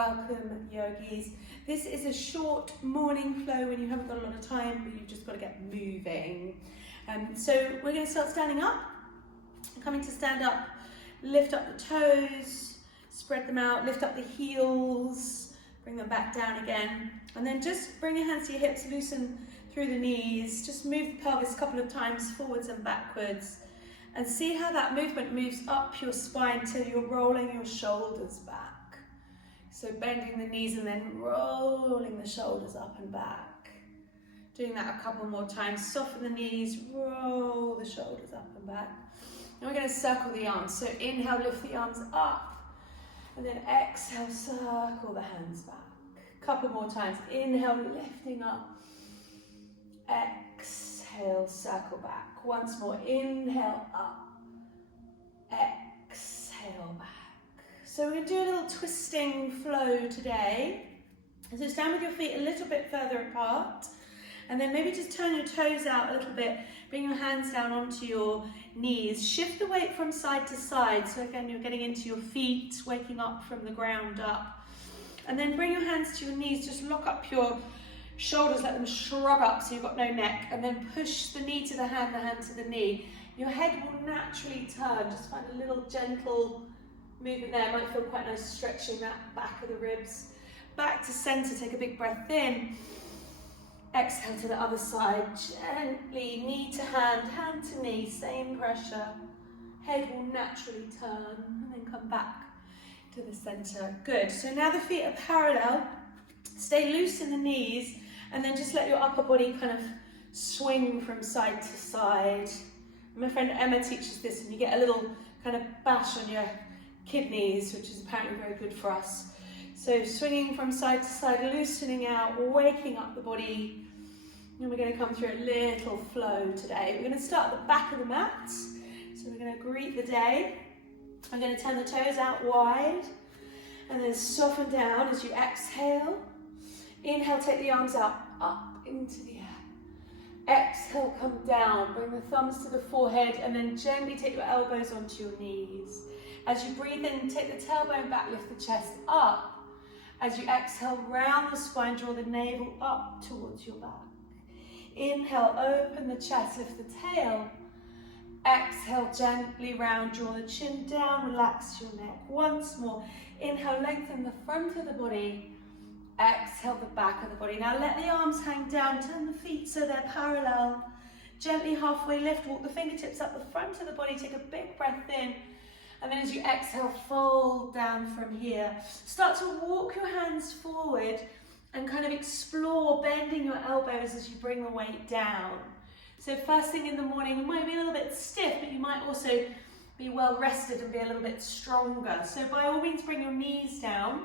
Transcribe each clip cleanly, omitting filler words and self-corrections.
Welcome, yogis. This is a short morning flow when you haven't got a lot of time, but you've just got to get moving. So we're going to start standing up. Coming to stand up, lift up the toes, spread them out, lift up the heels, bring them back down again. And then just bring your hands to your hips, loosen through the knees. Just move the pelvis a couple of times forwards and backwards. And see how that movement moves up your spine till you're rolling your shoulders back. So bending the knees and then rolling the shoulders up and back. Doing that a couple more times. Soften the knees, roll the shoulders up and back. And we're going to circle the arms. So inhale, lift the arms up. And then exhale, circle the hands back. Couple more times. Inhale, lifting up. Exhale, circle back. Once more. Inhale, up. Exhale, back. So we're going to do a little twisting flow today. So stand with your feet a little bit further apart. And then maybe just turn your toes out a little bit. Bring your hands down onto your knees. Shift the weight from side to side. So again, you're getting into your feet, waking up from the ground up. And then bring your hands to your knees. Just lock up your shoulders, let them shrug up so you've got no neck. And then push the knee to the hand to the knee. Your head will naturally turn. Just find a little gentle movement there. Might feel quite nice stretching that back of the ribs. Back to center, take a big breath in. Exhale to the other side. Gently, knee to hand to knee, same pressure. Head will naturally turn and then come back to the center. Good. So now the feet are parallel. Stay loose in the knees and then just let your upper body kind of swing from side to side. My friend Emma teaches this and you get a little kind of bash on your kidneys, which is apparently very good for us. So swinging from side to side, loosening out, waking up the body. And we're going to come through a little flow today. We're going to start at the back of the mat. So we're going to greet the day. I'm going to turn the toes out wide and then soften down as you exhale. Inhale, take the arms out, up into the air. Exhale, come down. Bring the thumbs to the forehead and then gently take your elbows onto your knees. As you breathe in, take the tailbone back, lift the chest up. As you exhale, round the spine, draw the navel up towards your back. Inhale, open the chest, lift the tail. Exhale, gently round, draw the chin down, relax your neck. Once more, inhale, lengthen the front of the body. Exhale, the back of the body. Now let the arms hang down, turn the feet so they're parallel. Gently halfway lift, walk the fingertips up the front of the body, take a big breath in. And then as you exhale, fold down from here. Start to walk your hands forward and kind of explore bending your elbows as you bring the weight down. So first thing in the morning, you might be a little bit stiff, but you might also be well rested and be a little bit stronger. So by all means, bring your knees down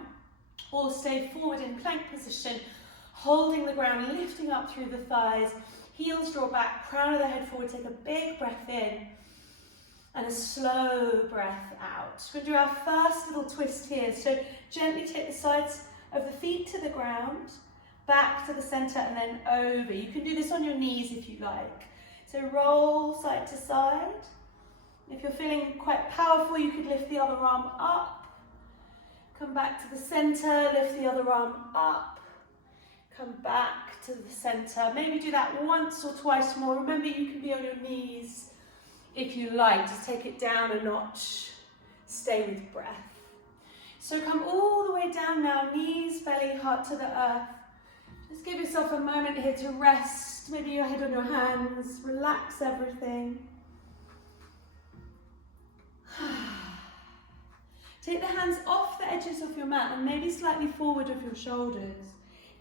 or stay forward in plank position, holding the ground, lifting up through the thighs, heels draw back, crown of the head forward, take a big breath in. And a slow breath out. We're going to do our first little twist here. So gently take the sides of the feet to the ground, back to the center and then over. You can do this on your knees if you like. So roll side to side. If you're feeling quite powerful, you could lift the other arm up. Come back to the center, lift the other arm up. Come back to the center. Maybe do that once or twice more. Remember, you can be on your knees if you like. Just take it down a notch. Stay with breath. So come all the way down now, knees, belly, heart to the earth. Just give yourself a moment here to rest. Maybe your head on your hands. Relax everything. Take the hands off the edges of your mat and maybe slightly forward of your shoulders.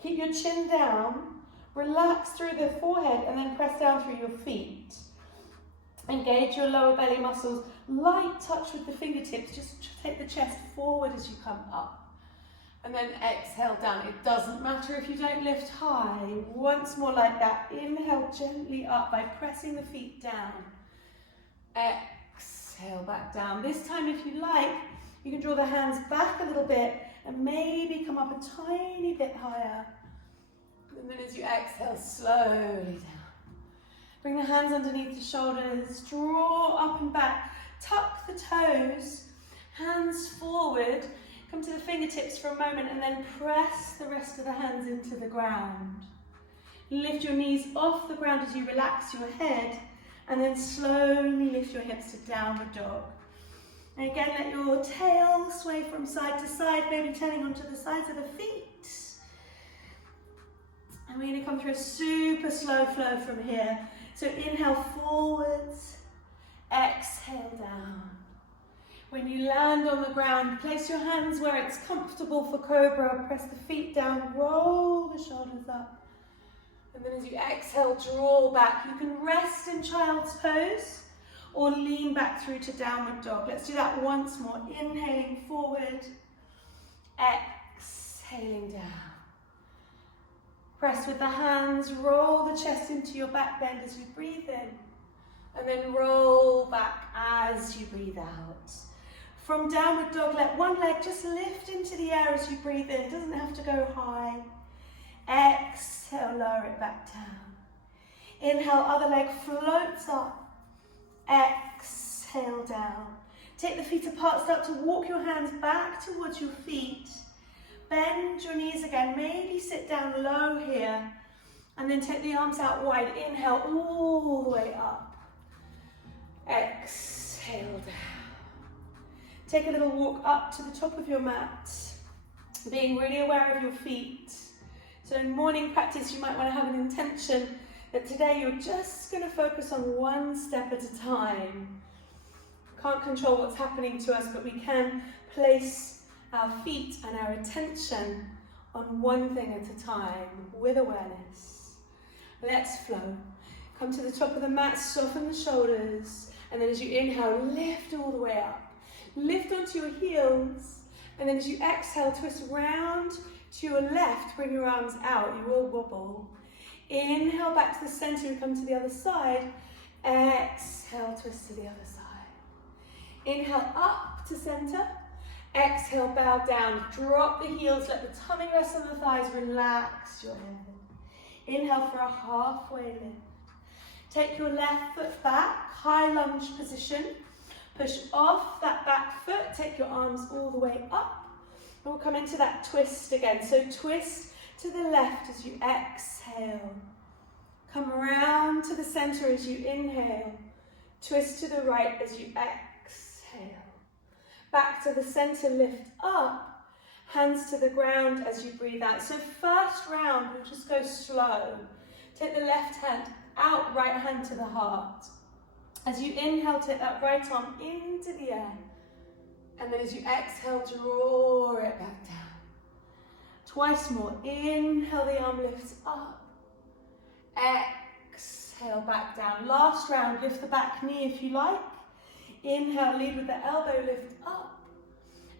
Keep your chin down. Relax through the forehead and then press down through your feet. Engage your lower belly muscles, light touch with the fingertips, just take the chest forward as you come up. And then exhale down. It doesn't matter if you don't lift high. Once more like that. Inhale gently up by pressing the feet down. Exhale back down. This time if you like, you can draw the hands back a little bit and maybe come up a tiny bit higher. And then as you exhale, slowly down. Bring the hands underneath the shoulders, draw up and back, tuck the toes, hands forward, Come to the fingertips for a moment and then press the rest of the hands into the ground. Lift your knees off the ground as you relax your head, and then slowly lift your hips to downward dog. And again, let your tail sway from side to side, maybe turning onto the sides of the feet. And we're going to come through a super slow flow from here. So inhale forwards, exhale down. When you land on the ground, place your hands where it's comfortable for cobra. Press the feet down, roll the shoulders up. And then as you exhale, draw back. You can rest in child's pose or lean back through to downward dog. Let's do that once more. Inhaling forward, exhaling down. Press with the hands, roll the chest into your back bend as you breathe in. And then roll back as you breathe out. From downward dog, let one leg just lift into the air as you breathe in. It doesn't have to go high. Exhale, lower it back down. Inhale, other leg floats up. Exhale down. Take the feet apart, start to walk your hands back towards your feet. Bend your knees again, maybe sit down low here. And then take the arms out wide. Inhale all the way up. Exhale down. Take a little walk up to the top of your mat, being really aware of your feet. So in morning practice, you might want to have an intention that today you're just going to focus on one step at a time. Can't control what's happening to us, but we can place our feet and our attention on one thing at a time with awareness. Let's flow. Come to the top of the mat, soften the shoulders, and then as you inhale, lift all the way up. Lift onto your heels, and then as you exhale, twist round to your left, bring your arms out, you will wobble. Inhale back to the center and come to the other side. Exhale, twist to the other side. Inhale up to center. Exhale, bow down. Drop the heels, let the tummy rest on the thighs, relax your head. Inhale for a halfway lift. Take your left foot back, high lunge position. Push off that back foot, take your arms all the way up. And we'll come into that twist again. So twist to the left as you exhale. Come around to the center as you inhale. Twist to the right as you exhale. Back to the center, lift up. Hands to the ground as you breathe out. So first round, we'll just go slow. Take the left hand out, right hand to the heart. As you inhale, take that right arm into the air. And then as you exhale, draw it back down. Twice more. Inhale, the arm lifts up. Exhale, back down. Last round, lift the back knee if you like. Inhale, lead with the elbow, lift up.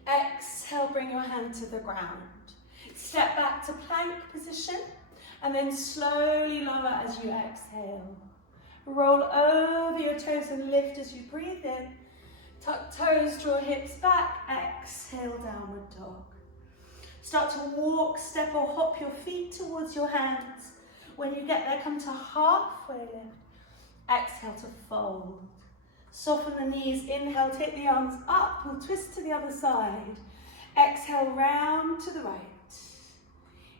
Exhale, bring your hand to the ground. Step back to plank position. And then slowly lower as you exhale. Roll over your toes and lift as you breathe in. Tuck toes, draw hips back. Exhale, downward dog. Start to walk, step or hop your feet towards your hands. When you get there, come to halfway lift. Exhale to fold. Soften the knees. Inhale, take the arms up. We'll twist to the other side. Exhale, round to the right.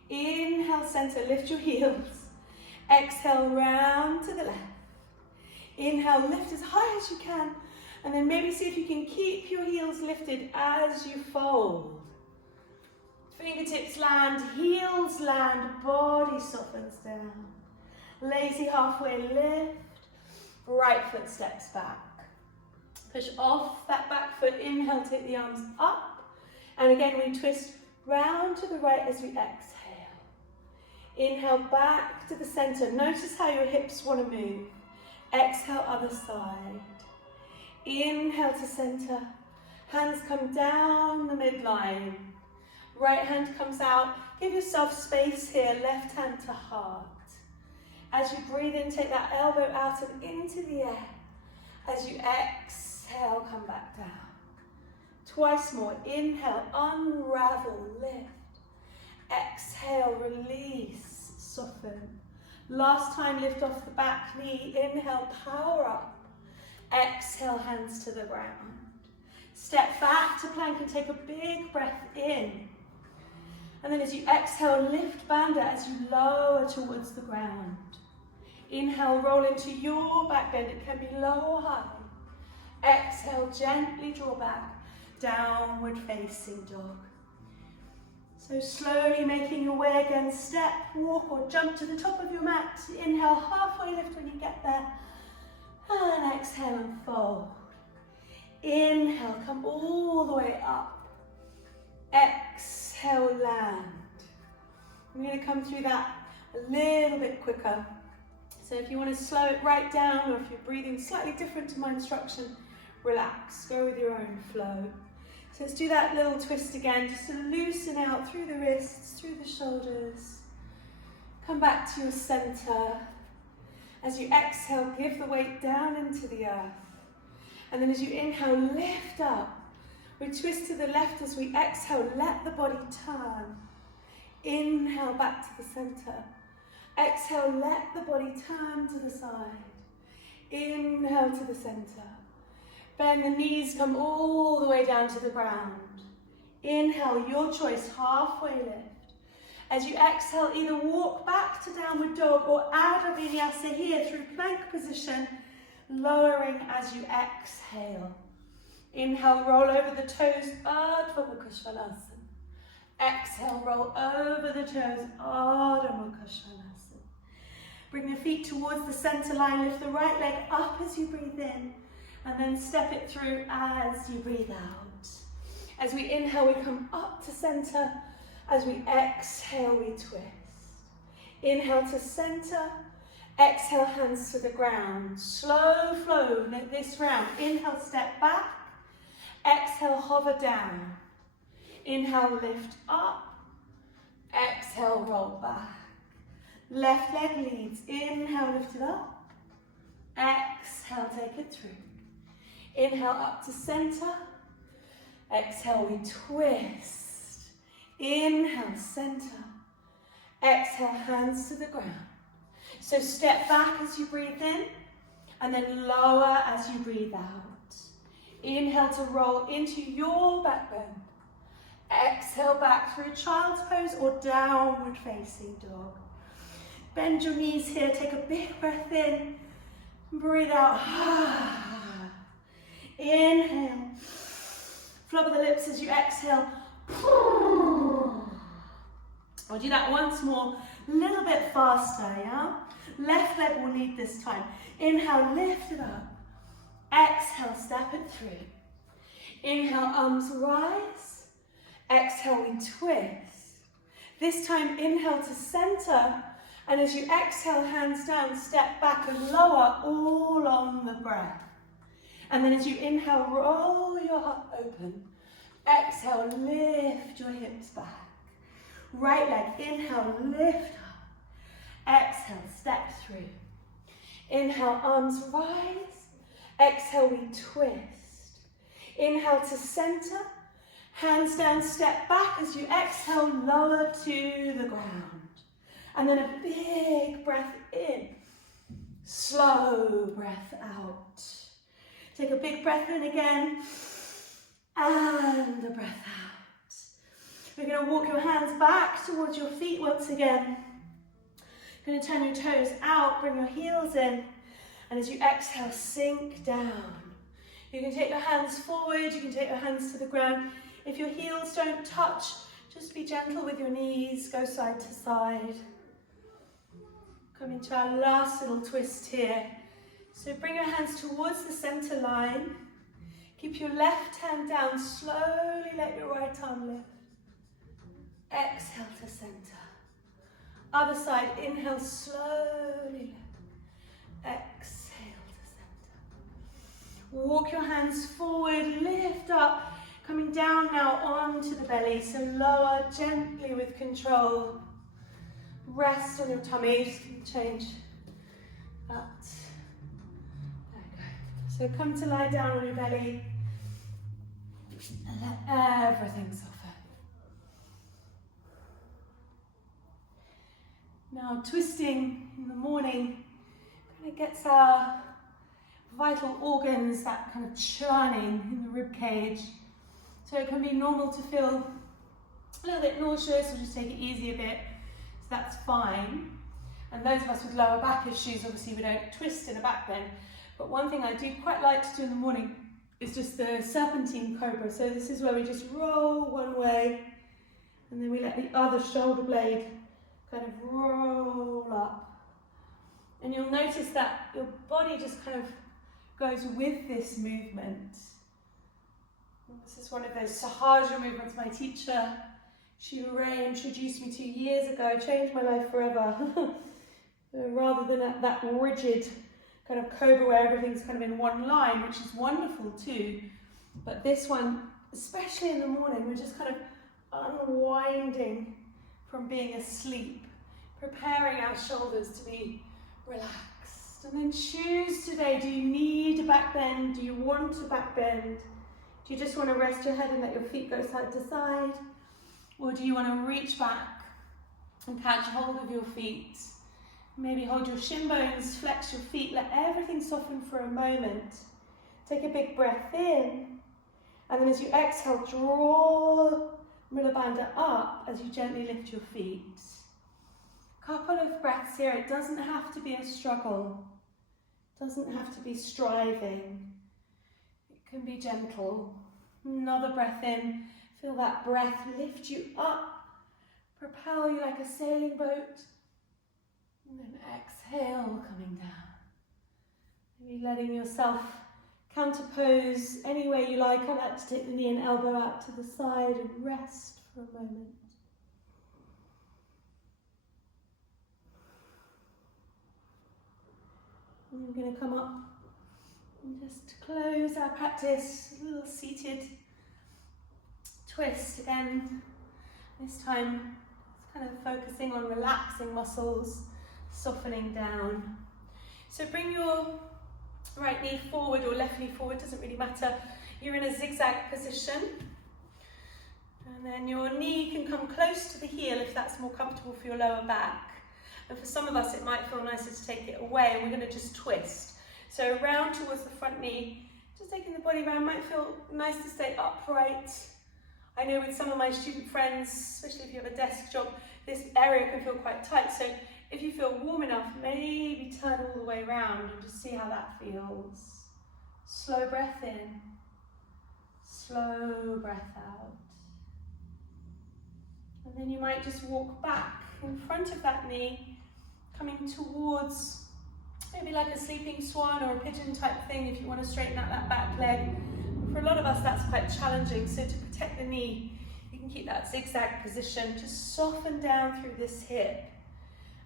Inhale, center, lift your heels. Exhale, round to the left. Inhale, lift as high as you can, and then maybe see if you can keep your heels lifted as you fold. Fingertips land, heels land, body softens down. Lazy halfway lift, right foot steps back. Push off that back foot, inhale, take the arms up, and again we twist round to the right as we exhale. Inhale, back to the center. Notice how your hips want to move. Exhale, other side. Inhale to center. Hands come down the midline. Right hand comes out. Give yourself space here. Left hand to heart. As you breathe in, take that elbow out and into the air. As you exhale, come back down. Twice more. Inhale, unravel, lift. Exhale, release, soften. Last time, lift off the back knee. Inhale, power up. Exhale, hands to the ground. Step back to plank and take a big breath in. And then as you exhale, lift bandha as you lower towards the ground. Inhale, roll into your back bend. It can be low or high. Exhale, gently draw back, downward facing dog. So slowly making your way again, step, walk or jump to the top of your mat. Inhale, halfway lift when you get there. And exhale and fold. Inhale, come all the way up. Exhale, land. I'm going to come through that a little bit quicker. So if you want to slow it right down, or if you're breathing slightly different to my instruction, relax, go with your own flow. So let's do that little twist again, just to loosen out through the wrists, through the shoulders. Come back to your center. As you exhale, give the weight down into the earth. And then as you inhale, lift up. We twist to the left as we exhale, let the body turn. Inhale back to the center. Exhale, let the body turn to the side. Inhale to the center. Bend the knees, come all the way down to the ground. Inhale, your choice, halfway lift. As you exhale, either walk back to downward dog or out of vinyasa here through plank position, lowering as you exhale. Inhale, roll over the toes, Ardha Mukha Svanasana. Exhale, roll over the toes, Ardha Mukha Svanasana. Bring the feet towards the center line, lift the right leg up as you breathe in, and then step it through as you breathe out. As we inhale, we come up to center. As we exhale, we twist. Inhale to center. Exhale, hands to the ground. Slow flow this round. Inhale, step back. Exhale, hover down. Inhale, lift up. Exhale, roll back. Left leg leads. Inhale, lift it up. Exhale, take it through. Inhale, up to center. Exhale, we twist. Inhale, center. Exhale, hands to the ground. So step back as you breathe in, and then lower as you breathe out. Inhale to roll into your back bend. Exhale back through child's pose or downward facing dog. Bend your knees here, take a big breath in, breathe out. Inhale, flubber the lips as you exhale. I'll do that once more, a little bit faster, yeah? Left leg will lead this time. Inhale, lift it up. Exhale, step it through. Inhale, arms rise. Exhale, we twist. This time, inhale to center. And as you exhale, hands down, step back and lower all on the breath. And then as you inhale, roll your heart open. Exhale, lift your hips back. Right leg, inhale, lift up. Exhale, step through. Inhale, arms rise. Exhale, we twist. Inhale to center. Hands down, step back. As you exhale, lower to the ground. And then a big breath in. Slow breath out. Take a big breath in again. And a breath out. We're going to walk your hands back towards your feet once again. You're going to turn your toes out, bring your heels in. And as you exhale, sink down. You can take your hands forward, you can take your hands to the ground. If your heels don't touch, just be gentle with your knees, go side to side. Coming to our last little twist here. So bring your hands towards the center line. Keep your left hand down, slowly let your right arm lift. Exhale to center. Other side, inhale, slowly lift. Exhale to center. Walk your hands forward, lift up. Coming down now onto the belly, so lower gently with control. Rest on your tummy, just going to change that. There we go. So come to lie down on your belly and let everything soften. Now twisting in the morning kind of gets our vital organs, that kind of churning in the rib cage. So it can be normal to feel a little bit nauseous, or just take it easy a bit, so that's fine. And those of us with lower back issues, obviously we don't twist in a back bend, but one thing I do quite like to do in the morning is just the serpentine cobra. So this is where we just roll one way, and then we let the other shoulder blade kind of roll up. And you'll notice that your body just kind of goes with this movement. This is one of those Sahaja movements my teacher, Shiva Ray, introduced me to years ago. Changed my life forever. Rather than that rigid kind of cobra where everything's kind of in one line, which is wonderful too. But this one, especially in the morning, we're just kind of unwinding from being asleep, preparing our shoulders to be relaxed. And then choose today, do you need a back bend? Do you want a back bend? Do you just want to rest your head and let your feet go side to side? Or do you want to reach back and catch hold of your feet? Maybe hold your shin bones, flex your feet, let everything soften for a moment. Take a big breath in, and then as you exhale, draw Mula Bandha up as you gently lift your feet. Couple of breaths here. It doesn't have to be a struggle. It doesn't have to be striving. It can be gentle. Another breath in. Feel that breath lift you up, propel you like a sailing boat. And then exhale, coming down. Maybe letting yourself counterpose any way you like. I like to take the knee and elbow out to the side and rest for a moment. And we're going to come up and just close our practice. A little seated twist again. This time it's kind of focusing on relaxing muscles, softening down. So bring your right knee forward or left knee forward, doesn't really matter. You're in a zigzag position. And then your knee can come close to the heel if that's more comfortable for your lower back. And for some of us it might feel nicer to take it away, and we're going to just twist. So round towards the front knee, just taking the body round. Might feel nice to stay upright. I know with some of my student friends, especially if you have a desk job, this area can feel quite tight. So if you feel warm enough, maybe turn all the way around and just see how that feels. Slow breath in, slow breath out. And then you might just walk back in front of that knee, coming towards maybe like a sleeping swan or a pigeon type thing if you want to straighten out that back leg. For a lot of us that's quite challenging, so to protect the knee, you can keep that zigzag position. Just soften down through this hip.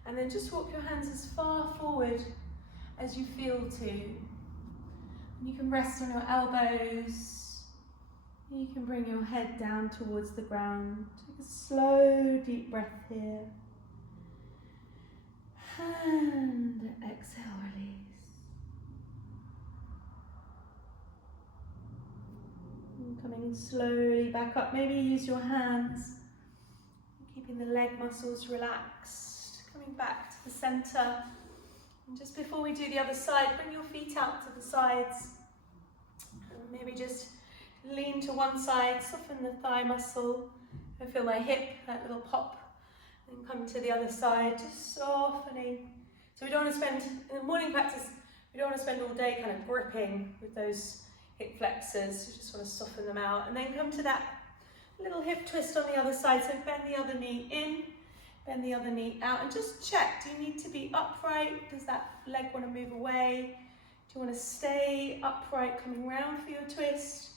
And then just walk your hands as far forward as you feel to. And you can rest on your elbows. You can bring your head down towards the ground. Take a slow, deep breath here. And exhale, release. And coming slowly back up. Maybe use your hands. Keeping the leg muscles relaxed. Coming back to the center. And just before we do the other side, bring your feet out to the sides. And maybe just lean to one side, soften the thigh muscle. I feel my hip, that little pop. And come to the other side, just softening. So we don't want to spend, in the morning practice, we don't want to spend all day kind of gripping with those hip flexors. You just want to soften them out. And then come to that little hip twist on the other side. So bend the other knee in. Bend the other knee out, and just check, do you need to be upright? Does that leg want to move away? Do you want to stay upright coming round for your twist?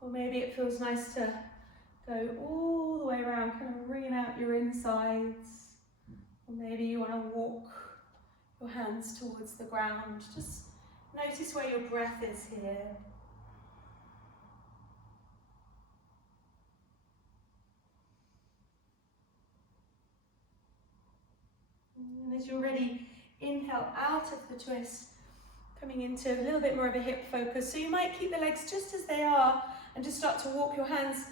Or maybe it feels nice to go all the way around, kind of wringing out your insides. Or maybe you want to walk your hands towards the ground. Just notice where your breath is here. And as you're ready, inhale out of the twist, coming into a little bit more of a hip focus. So you might keep the legs just as they are and just start to walk your hands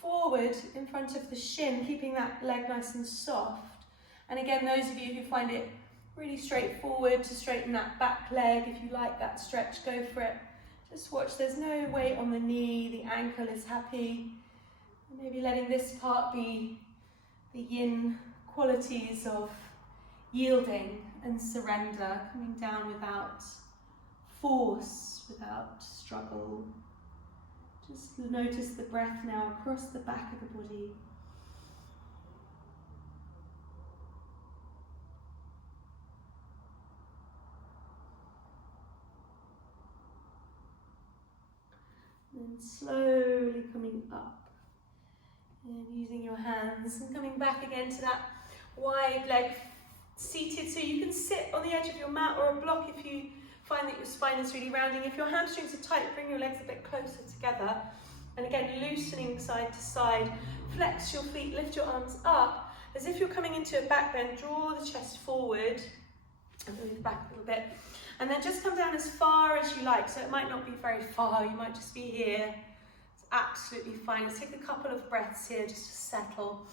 forward in front of the shin, keeping that leg nice and soft. And again, those of you who find it Really straightforward to straighten that back leg. If you like that stretch, go for it. Just watch, there's no weight on the knee, the ankle is happy. Maybe letting this part be the yin qualities of yielding and surrender, coming down without force, without struggle. Just notice the breath now across the back of the body. And slowly coming up and using your hands and coming back again to that wide leg seated, so you can sit on the edge of your mat or a block if you find that your spine is really rounding. If your hamstrings are tight, bring your legs a bit closer together, and again loosening side to side. Flex your feet, lift your arms up as if you're coming into a back bend. Draw the chest forward and move back a little bit, and then just come down as far as you like. So it might not be very far, you might just be here. It's absolutely fine. Let's take a couple of breaths here just to settle.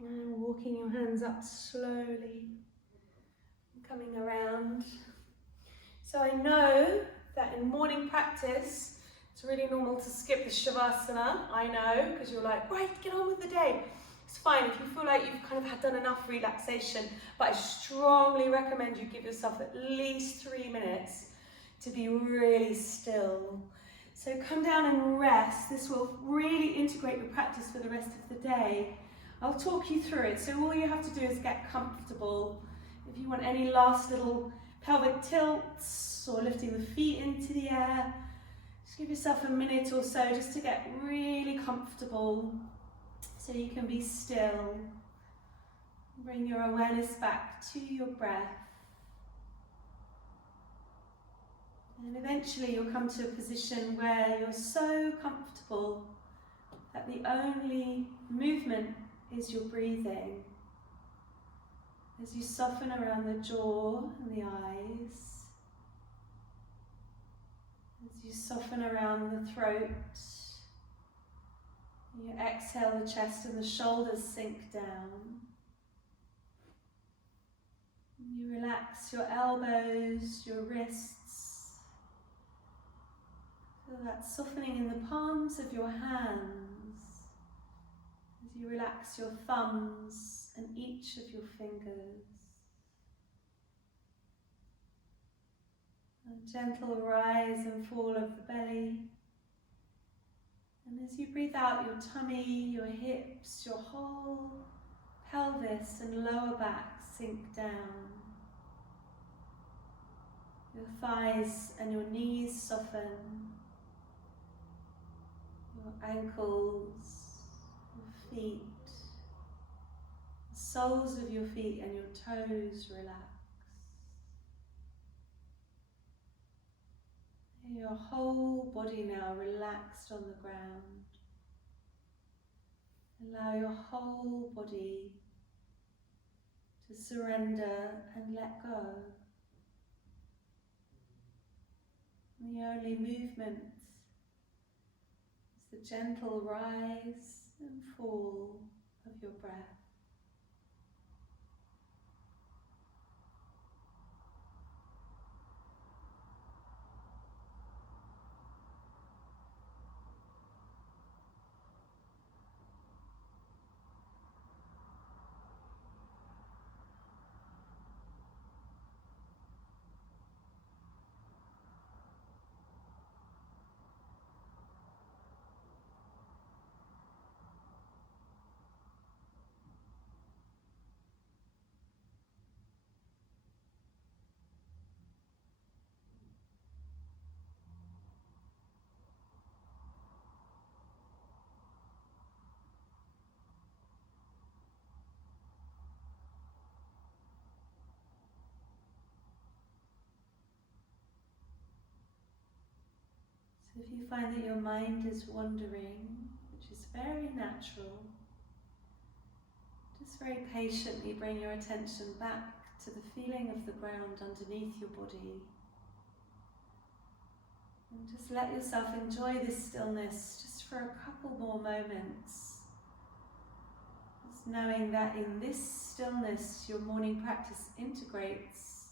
And walking your hands up slowly, coming around. So I know that in morning practice, it's really normal to skip the shavasana. I know, because you're like, right, get on with the day. It's fine if you feel like you've kind of done enough relaxation, but I strongly recommend you give yourself at least 3 minutes to be really still. So come down and rest. This will really integrate your practice for the rest of the day. I'll talk you through it. So all you have to do is get comfortable. If you want any last little pelvic tilts or lifting the feet into the air, just give yourself a minute or so just to get really comfortable so you can be still. Bring your awareness back to your breath. And eventually you'll come to a position where you're so comfortable that the only movement is your breathing. As you soften around the jaw and the eyes, as you soften around the throat, and you exhale, the chest and the shoulders sink down. And you relax your elbows, your wrists, feel that softening in the palms of your hands. As you relax your thumbs and each of your fingers. A gentle rise and fall of the belly. And as you breathe out, your tummy, your hips, your whole pelvis and lower back sink down. Your thighs and your knees soften. Your ankles, feet, the soles of your feet and your toes relax. Your whole body now relaxed on the ground. Allow your whole body to surrender and let go. And the only movement is the gentle rise and fall of your breath. So if you find that your mind is wandering, which which is very natural. Just very patiently bring your attention back to the feeling of the ground underneath your body. And just let yourself enjoy this stillness just for a couple more moments. Just knowing that in this stillness your morning practice integrates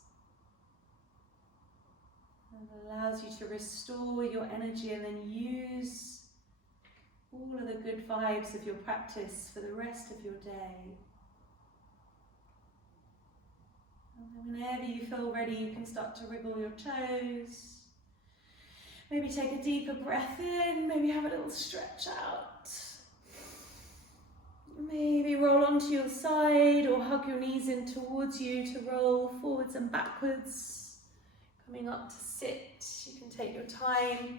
and allows you to restore your energy and then use all of the good vibes of your practice for the rest of your day. And whenever you feel ready, you can start to wriggle your toes. Maybe take a deeper breath in, maybe have a little stretch out. Maybe roll onto your side or hug your knees in towards you to roll forwards and backwards. Coming up to sit, you can take your time.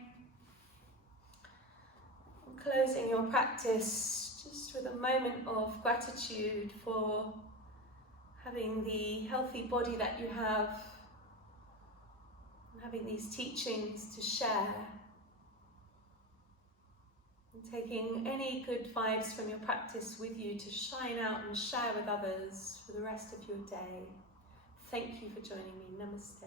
And closing your practice just with a moment of gratitude for having the healthy body that you have, and having these teachings to share, and taking any good vibes from your practice with you to shine out and share with others for the rest of your day. Thank you for joining me. Namaste.